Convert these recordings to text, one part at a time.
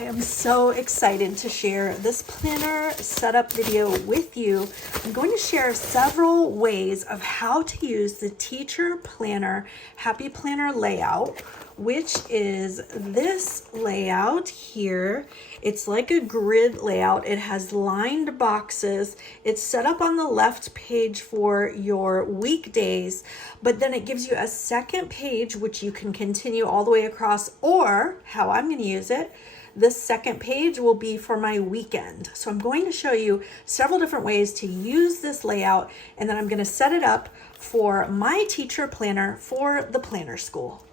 I am so excited to share this planner setup video with you. I'm going to share several ways of how to use the Teacher Planner Happy Planner layout, which is this layout here. It's like a grid layout. It has lined boxes. It's set up on the left page for your weekdays, but then it gives you a second page which you can continue all the way across, or how I'm going to use it, this second page will be for my weekend. So I'm going to show you several different ways to use this layout, and then I'm going to set it up for my teacher planner for the planner school.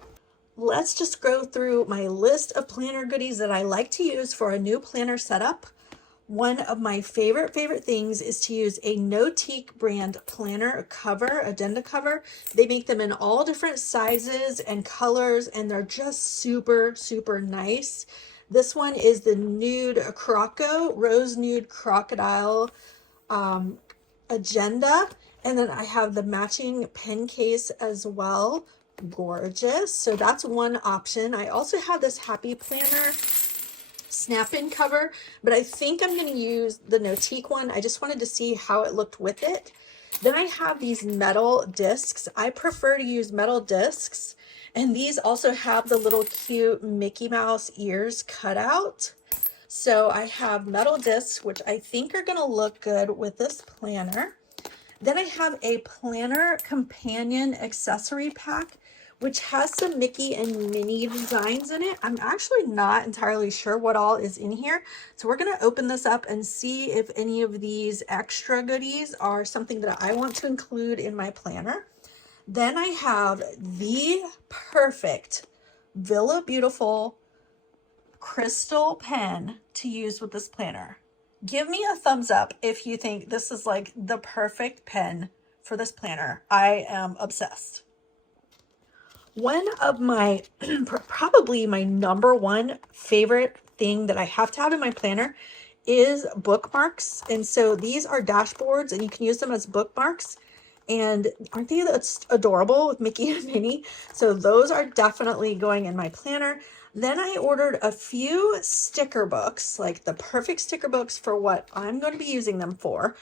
Let's just go through my list of planner goodies that I like to use for a new planner setup. One of my favorite things is to use a Nude brand planner cover, addenda cover. They make them in all different sizes and colors, and they're just super nice. This one is the Nude Croco, Rose Nude Crocodile agenda. And then I have the matching pen case as well. Gorgeous. So that's one option. I also have this Happy Planner snap-in cover, but I think I'm going to use the Nude one. I just wanted to see how it looked with it. Then I have these metal discs. I prefer to use metal discs, and these also have the little cute Mickey Mouse ears cut out. So I have metal discs, which I think are going to look good with this planner. Then I have a planner companion accessory pack, which has some Mickey and Minnie designs in it. I'm actually not entirely sure what all is in here. So we're gonna open this up and see if any of these extra goodies are something that I want to include in my planner. Then I have the perfect Villa Beautiful crystal pen to use with this planner. Give me a thumbs up if you think this is like the perfect pen for this planner. I am obsessed. One of my, probably my number one favorite thing that I have to have in my planner is bookmarks. And so these are dashboards, and you can use them as bookmarks. And aren't they adorable with Mickey and Minnie? So those are definitely going in my planner. Then I ordered a few sticker books, like the perfect sticker books for what I'm going to be using them for.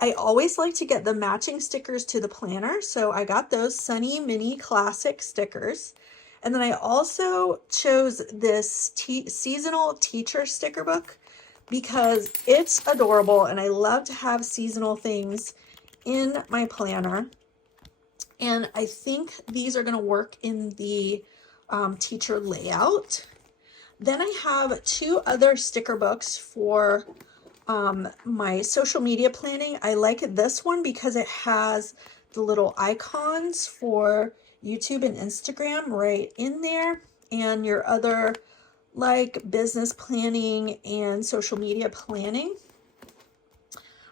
I always like to get the matching stickers to the planner, so I got those Sunny Mini Classic stickers. And then I also chose this seasonal teacher sticker book because it's adorable, and I love to have seasonal things in my planner. And I think these are going to work in the teacher layout. Then I have two other sticker books for my social media planning. I like this one because it has the little icons for YouTube and Instagram right in there, and your other like business planning and social media planning.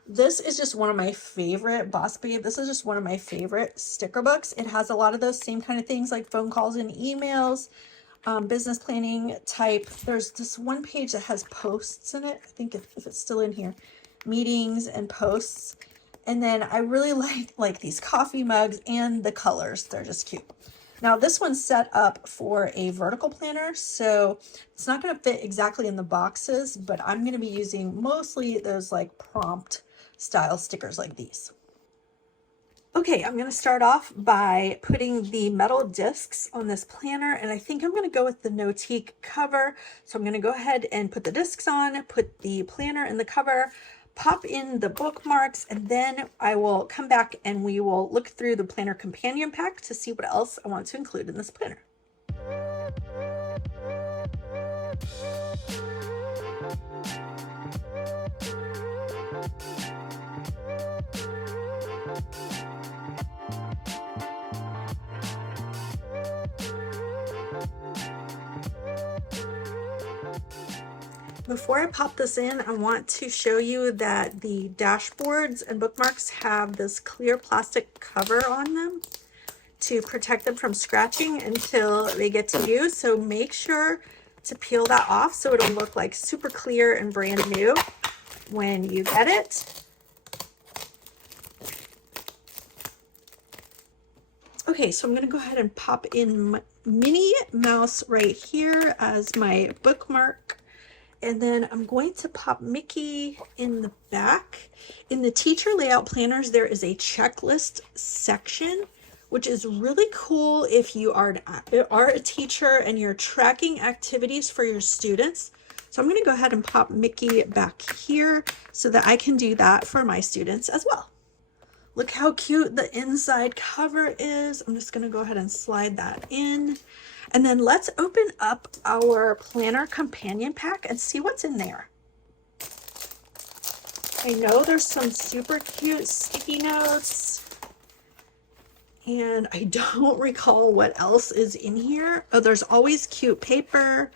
This is just one of my favorite, Boss Babe. This is just one of my favorite sticker books. It has a lot of those same kind of things like phone calls and emails, business planning type. There's this one page that has posts in it. I think if it's still in here, meetings and posts. And then I really like these coffee mugs and the colors. They're just cute. Now this one's set up for a vertical planner, so it's not going to fit exactly in the boxes, but I'm going to be using mostly those like prompt style stickers like these. Okay, I'm going to start off by putting the metal discs on this planner, and I think I'm going to go with the Nude cover. So I'm going to go ahead and put the discs on, put the planner in the cover, pop in the bookmarks, and then I will come back and we will look through the planner companion pack to see what else I want to include in this planner. Before I pop this in, I want to show you that the dashboards and bookmarks have this clear plastic cover on them to protect them from scratching until they get to you. So make sure to peel that off so it'll look like super clear and brand new when you get it. Okay, so I'm going to go ahead and pop in Minnie Mouse right here as my bookmark. And then I'm going to pop Mickey in the back. In the teacher layout planners, there is a checklist section, which is really cool if you are a teacher and you're tracking activities for your students. So I'm going to go ahead and pop Mickey back here so that I can do that for my students as well. Look how cute the inside cover is. I'm just going to go ahead and slide that in. And then let's open up our planner companion pack and see what's in there. I know there's some super cute sticky notes, and I don't recall what else is in here. Oh, there's always cute paper.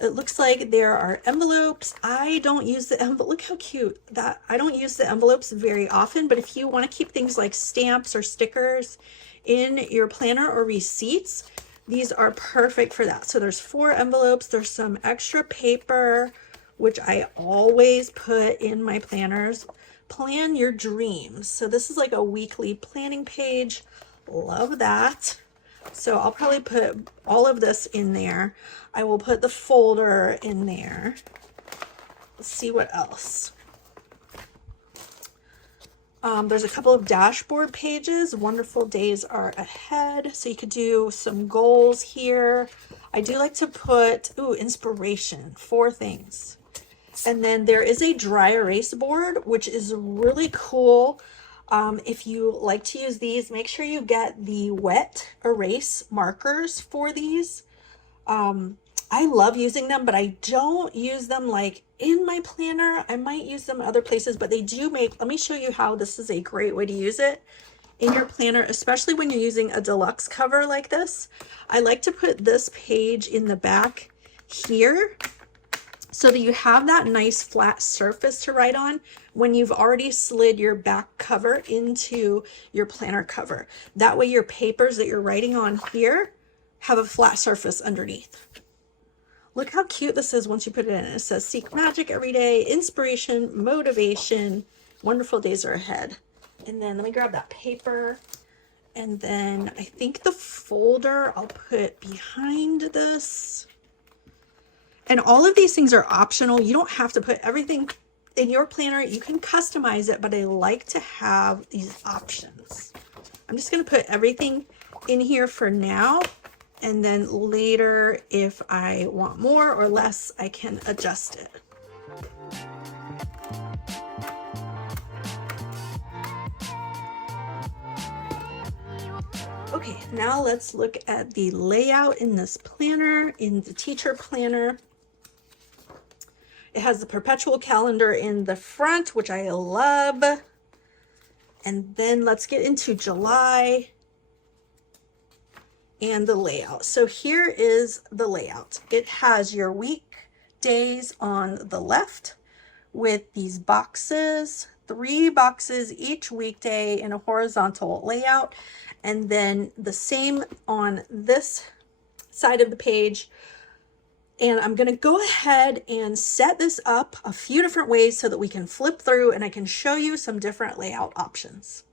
It looks like there are envelopes. I don't use the envelope. Look how cute that. I don't use the envelopes very often, but if you want to keep things like stamps or stickers in your planner or receipts, these are perfect for that. So there's 4 envelopes. There's some extra paper, which I always put in my planners. Plan your dreams. So this is like a weekly planning page. Love that. So I'll probably put all of this in there. I will put the folder in there. Let's see what else. There's a couple of dashboard pages. Wonderful days are ahead. So you could do some goals here. I do like to put, inspiration, 4 things. And then there is a dry erase board, which is really cool. If you like to use these, make sure you get the wet erase markers for these. I love using them, but I don't use them like in my planner. I might use them other places, but they do make, let me show you how this is a great way to use it in your planner, especially when you're using a deluxe cover like this. I like to put this page in the back here so that you have that nice flat surface to write on when you've already slid your back cover into your planner cover. That way your papers that you're writing on here have a flat surface underneath. Look how cute this is once you put it in. It says seek magic every day, inspiration, motivation, wonderful days are ahead. And then let me grab that paper. And then I think the folder I'll put behind this. And all of these things are optional. You don't have to put everything in your planner. You can customize it, but I like to have these options. I'm just going to put everything in here for now. And then later, if I want more or less, I can adjust it. Okay, now let's look at the layout in this planner, in the teacher planner. It has the perpetual calendar in the front, which I love. And then let's get into July and the layout. So here is the layout. It has your weekdays on the left with these boxes, 3 boxes each weekday in a horizontal layout. And then the same on this side of the page. And I'm going to go ahead and set this up a few different ways so that we can flip through and I can show you some different layout options.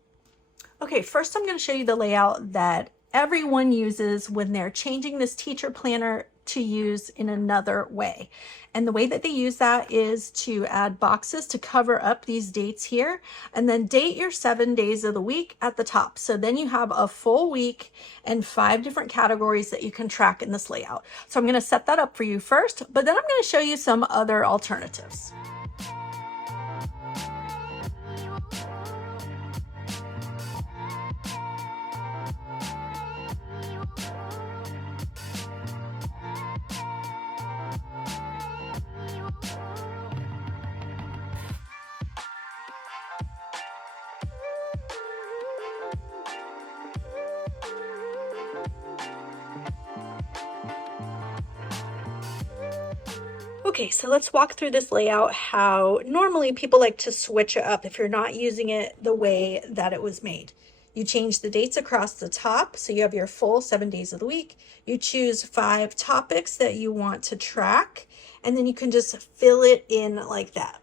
Okay, first I'm going to show you the layout that everyone uses when they're changing this teacher planner to use in another way. And the way that they use that is to add boxes to cover up these dates here, and then date your 7 days of the week at the top. So then you have a full week and 5 different categories that you can track in this layout. So I'm going to set that up for you first, but then I'm going to show you some other alternatives. Okay, so let's walk through this layout, how normally people like to switch it up if you're not using it the way that it was made. You change the dates across the top, so you have your full 7 days of the week. You choose 5 topics that you want to track, and then you can just fill it in like that.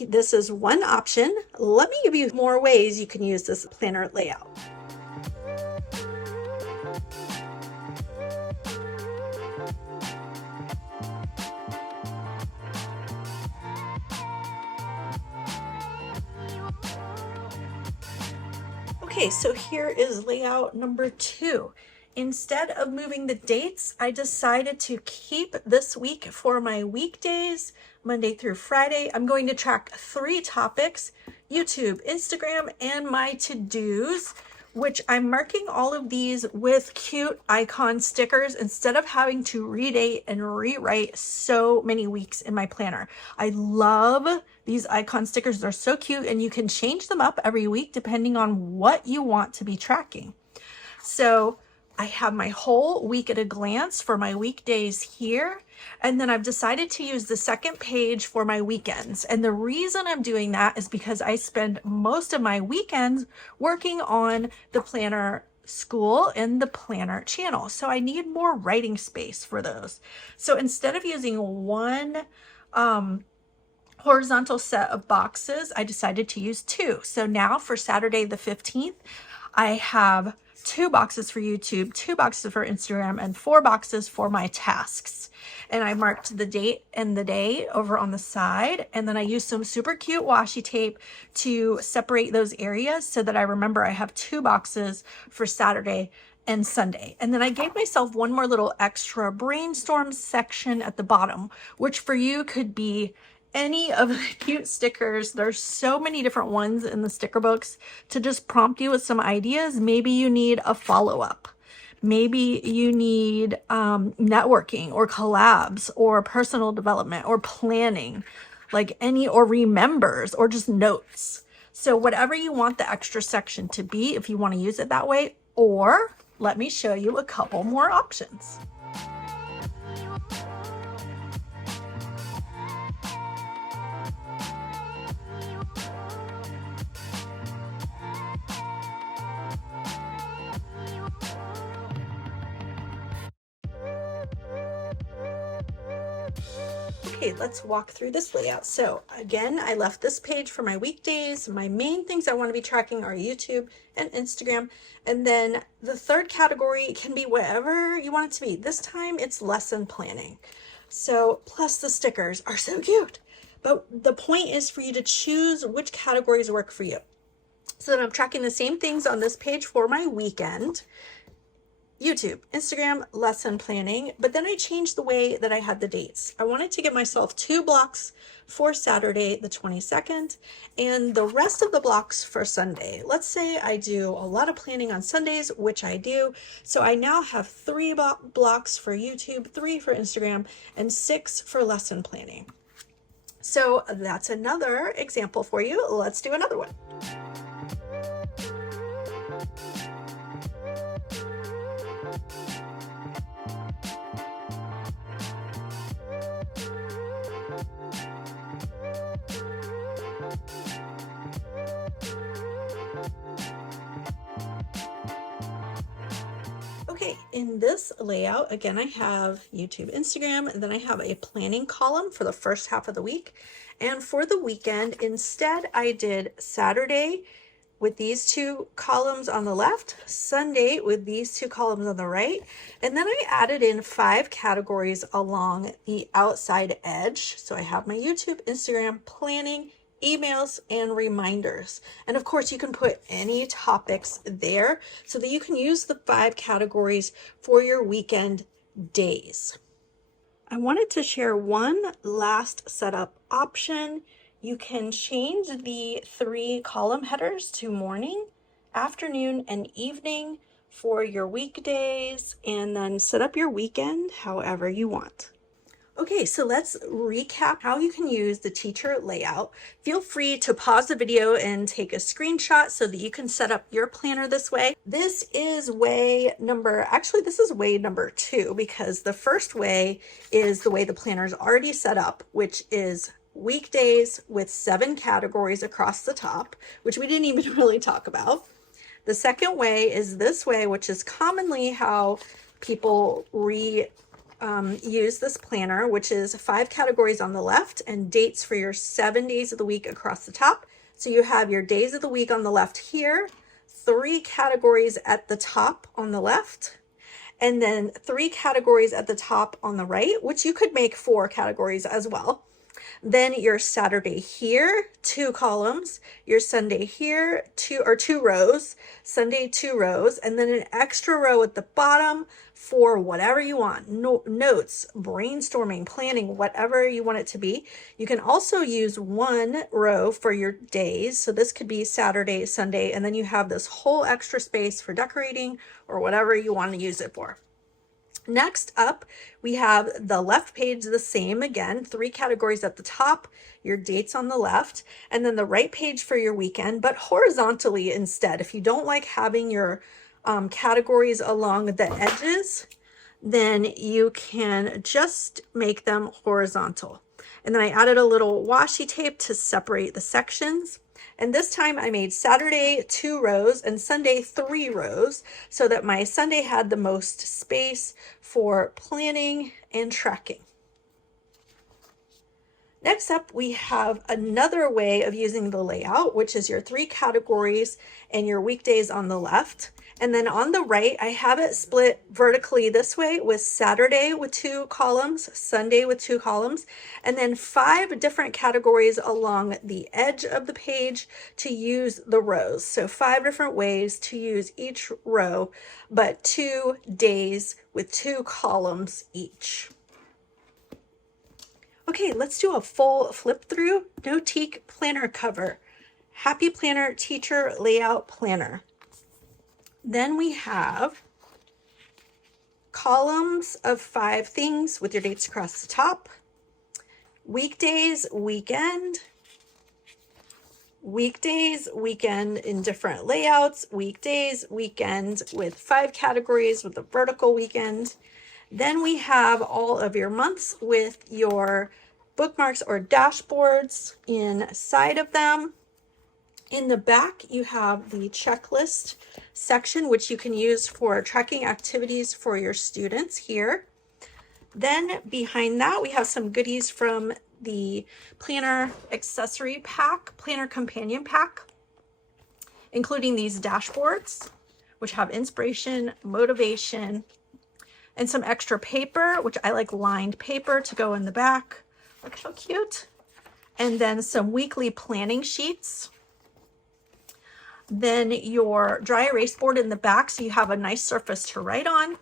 This is one option. Let me give you more ways you can use this planner layout. Okay, so here is layout number 2. Instead of moving the dates, I decided to keep this week for my weekdays, Monday through Friday. I'm going to track 3 topics: YouTube, Instagram, and my to-dos, which I'm marking all of these with cute icon stickers instead of having to redate and rewrite so many weeks in my planner. I love these icon stickers. They're so cute, and you can change them up every week depending on what you want to be tracking. So I have my whole week at a glance for my weekdays here. And then I've decided to use the second page for my weekends. And the reason I'm doing that is because I spend most of my weekends working on the planner school and the planner channel. So I need more writing space for those. So instead of using one horizontal set of boxes, I decided to use 2. So now for Saturday the 15th, I have 2 boxes for YouTube, 2 boxes for Instagram, and 4 boxes for my tasks. And I marked the date and the day over on the side. And then I used some super cute washi tape to separate those areas so that I remember I have 2 boxes for Saturday and Sunday. And then I gave myself one more little extra brainstorm section at the bottom, which for you could be any of the cute stickers. There's so many different ones in the sticker books to just prompt you with some ideas. Maybe you need a follow-up. Maybe you need networking or collabs or personal development or planning, or remembers or just notes. So whatever you want the extra section to be, if you want to use it that way, or let me show you a couple more options. Okay, let's walk through this layout. So again, I left this page for my weekdays. My main things I want to be tracking are YouTube and Instagram. And then the third category can be whatever you want it to be. This time it's lesson planning. So plus the stickers are so cute. But the point is for you to choose which categories work for you. So then I'm tracking the same things on this page for my weekend: YouTube, Instagram, lesson planning. But then I changed the way that I had the dates. I wanted to give myself 2 blocks for Saturday the 22nd and the rest of the blocks for Sunday. Let's say I do a lot of planning on Sundays, which I do. So I now have 3 blocks for YouTube, 3 for Instagram, and 6 for lesson planning. So that's another example for you. Let's do another one. Okay, in this layout, again, I have YouTube, Instagram, and then I have a planning column for the first half of the week. And for the weekend, instead, I did Saturday with these 2 columns on the left, Sunday with these 2 columns on the right, and then I added in 5 categories along the outside edge. So I have my YouTube, Instagram, planning, emails, and reminders. And of course, you can put any topics there so that you can use the 5 categories for your weekend days. I wanted to share one last setup option. You can change the 3 column headers to morning, afternoon, and evening for your weekdays, and then set up your weekend however you want. Okay, so let's recap how you can use the teacher layout. Feel free to pause the video and take a screenshot so that you can set up your planner this way. This is way number 2, because the first way is the way the planner is already set up, which is weekdays with 7 categories across the top, which we didn't even really talk about. The second way is this way, which is commonly how people use this planner, which is 5 categories on the left and dates for your 7 days of the week across the top. So you have your days of the week on the left here, 3 categories at the top on the left, and then 3 categories at the top on the right, which you could make 4 categories as well. Then your Saturday here, 2 columns, your Sunday here, two rows, Sunday 2 rows, and then an extra row at the bottom for whatever you want, notes, brainstorming, planning, whatever you want it to be. You can also use 1 row for your days. So this could be Saturday, Sunday, and then you have this whole extra space for decorating or whatever you want to use it for. Next up, we have the left page, the same again, 3 categories at the top, your dates on the left, and then the right page for your weekend, but horizontally instead. If you don't like having your categories along the edges, then you can just make them horizontal. And then I added a little washi tape to separate the sections. And this time I made Saturday 2 rows and Sunday 3 rows so that my Sunday had the most space for planning and tracking. Next up, we have another way of using the layout, which is your 3 categories and your weekdays on the left. And then on the right, I have it split vertically this way with Saturday with 2 columns, Sunday with 2 columns, and then 5 different categories along the edge of the page to use the rows. So 5 different ways to use each row, but 2 days with 2 columns each. Okay, let's do a full flip through. No-Teak planner cover. Happy Planner Teacher Layout Planner. Then we have columns of 5 things with your dates across the top. Weekdays, weekend. Weekdays, weekend in different layouts. Weekdays, weekend with 5 categories with a vertical weekend. Then we have all of your months with your bookmarks or dashboards inside of them. In the back, you have the checklist section, which you can use for tracking activities for your students here. Then behind that, we have some goodies from the planner accessory pack, planner companion pack, including these dashboards, which have inspiration, motivation, and some extra paper, which I like lined paper to go in the back. Look how cute. And then some weekly planning sheets. Then your dry erase board in the back, so you have a nice surface to write on,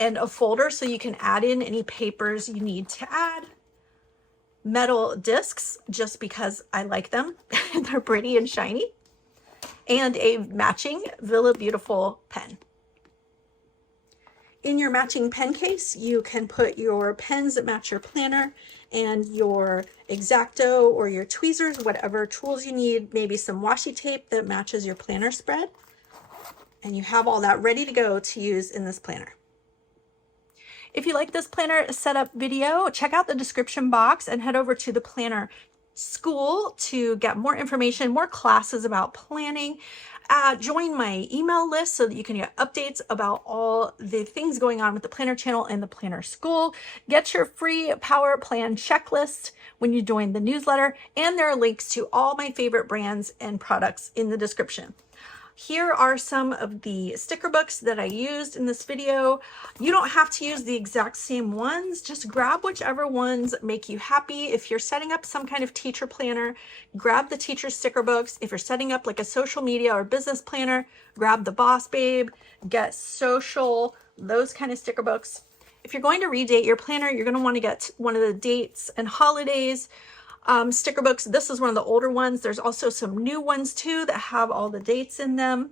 and a folder so you can add in any papers you need to add. Metal discs, just because I like them. They're pretty and shiny. And a matching Villa Beautiful pen. In your matching pen case, you can put your pens that match your planner and your X-Acto or your tweezers, whatever tools you need, maybe some washi tape that matches your planner spread. And you have all that ready to go to use in this planner. If you like this planner setup video, check out the description box and head over to the Planner School to get more information, more classes about planning. Join my email list so that you can get updates about all the things going on with the Planner channel and the Planner School. Get your free Power Plan checklist when you join the newsletter, and there are links to all my favorite brands and products in the description. Here are some of the sticker books that I used in this video. You don't have to use the exact same ones. Just grab whichever ones make you happy. If you're setting up some kind of teacher planner, grab the teacher sticker books. If you're setting up like a social media or business planner, grab the Boss Babe, Get Social, those kind of sticker books. If you're going to redate your planner, you're going to want to get one of the dates and holidays sticker books. This is one of the older ones. There's also some new ones too that have all the dates in them.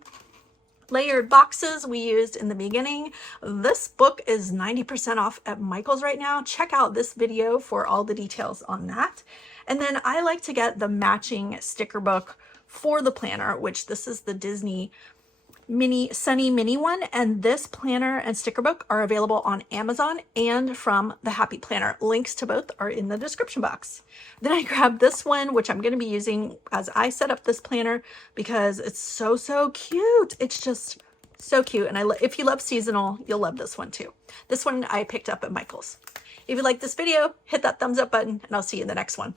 Layered boxes we used in the beginning. This book is 90% off at Michael's right now. Check out this video for all the details on that. And then I like to get the matching sticker book for the planner, which this is the Disney Sunny Minnie one, and this planner and sticker book are available on Amazon and from the Happy Planner. Links to both are in the description box. Then I grabbed this one, which I'm going to be using as I set up this planner because it's so cute. It's just so cute, and if you love seasonal, you'll love this one too. This one I picked up at Michael's. If you like this video, hit that thumbs up button, and I'll see you in the next one.